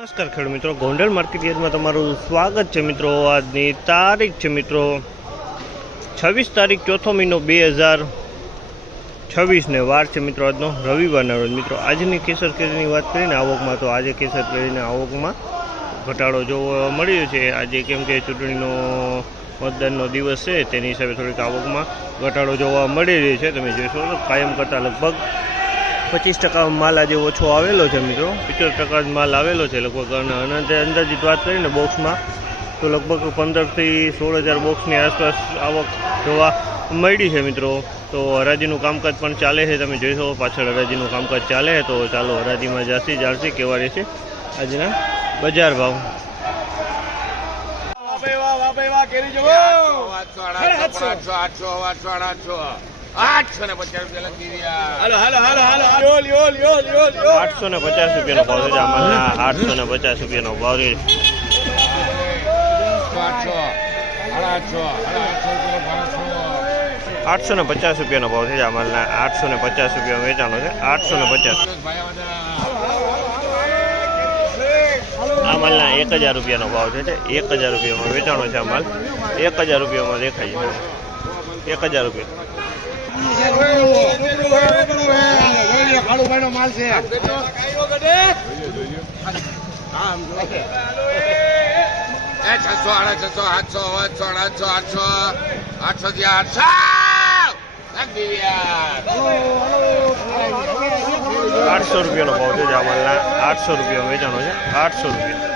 નમસ્કાર ખેડૂત મિત્રો, ગોંડલ માર્કેટ યાર્ડમાં તમારું સ્વાગત છે મિત્રો। આજની તારીખ છે મિત્રો 26 તારીખ ચોથો મહિનો 2026 ને વાર છે મિત્રો આજનો રવિવારના રોજ। મિત્રો આજની કેસર કેરીની વાત કરીને આવકમાં તો આજે કેસર કેરીની આવકમાં ઘટાડો જોવા મળ્યો છે। આજે કેમ કે ચૂંટણીનો મતદાનનો દિવસ છે તેની હિસાબે થોડીક આવકમાં ઘટાડો જોવા મળી રહ્યો છે। તમે જોશો તો કાયમ કરતાં લગભગ 25% માલ આજે ઓછો આવેલો છે મિત્રો। 75% માલ આવેલો છે લગભગ। અને અંદાજિત વાત કરીને બોક્સમાં તો લગભગ 15 થી 16,000 બોક્સની આસપાસ આવક જોવા મળી છે મિત્રો। તો હરાજીનું કામકાજ પણ ચાલે છે, તમે જોઈ શકો પાછળ હરાજીનું કામકાજ ચાલે છે। તો ચાલો હરાજીમાં જાણશી કેવા રહેશે આજના બજાર ભાવ। 850 રૂપિયા લખી રહ્યા। 850 રૂપિયાનો ભાવ છે આમાં। 850 રૂપિયાનો ભાવ છે। 850 રૂપિયાનો ભાવ છે આમાં। 850 રૂપિયા વેચાણો છે। 850 આ માલના 1000 રૂપિયાનો ભાવ છે। 1000 રૂપિયામાં વેચાણો છે આ માલ। 1000 રૂપિયામાં દેખાય છે। 1000 રૂપિયા માલ છે। 800 રૂપિયાનો ભાવ છે જામલના। 800 રૂપિયા વેચાણો છે। 800 રૂપિયા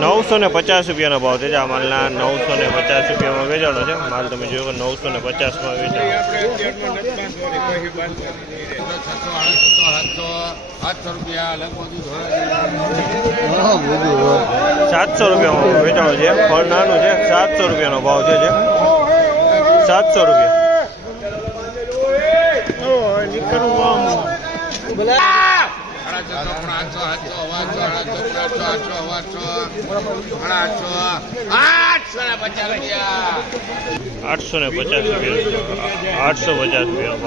950 રૂપિયાનો ભાવ છે જામલના। 950 રૂપિયામાં વેચાણો છે માલ। તમે જોયો કે 950માં વેચાણો। 700 રૂપિયામાં વેચાણો છે। ફળ નાનું છે। 700 રૂપિયાનો ભાવ છે। 700 રૂપિયા ₹850 રૂપિયા 850 રૂપિયાનો ભાવ છે।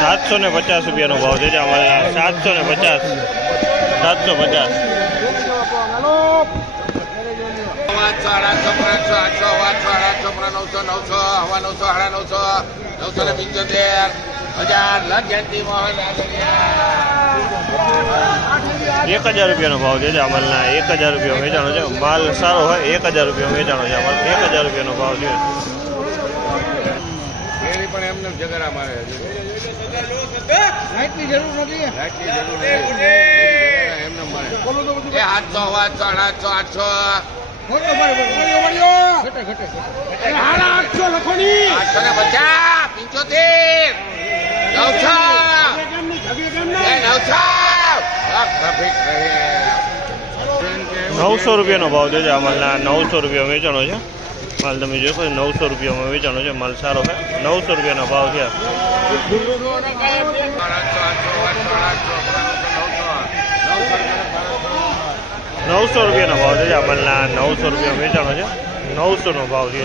750 રૂપિયાનો ભાવ છે અમારે। 750 1000 રૂપિયાનો ભાવ છે અમારે। 1000 રૂપિયા વેચાણો છે માલ। સારો હોય 1000 રૂપિયા વેચાણો છે અમારે। 1000 રૂપિયાનો ભાવ છે। પણ એમને ઝઘડા મારે એમને મળે 900 રૂપિયાનો ભાવ છે અમારે। 900 રૂપિયા વેચાણો છે માલ। તમે જોશો 900 રૂપિયામાં વેચાણો છે માલ। સારો છે। 900 રૂપિયાનો ભાવ છે। 900 રૂપિયાનો ભાવ છે અમારે। 900 રૂપિયા વેચાણો છે। 900 નો ભાવ છે।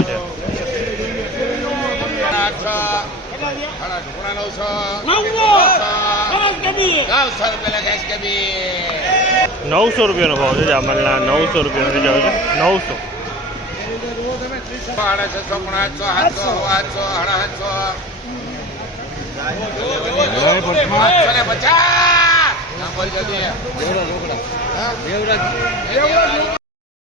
900 રૂપિયાનો ભાવ છે અમારે। 900 રૂપિયા વેચાણો છે। 900 850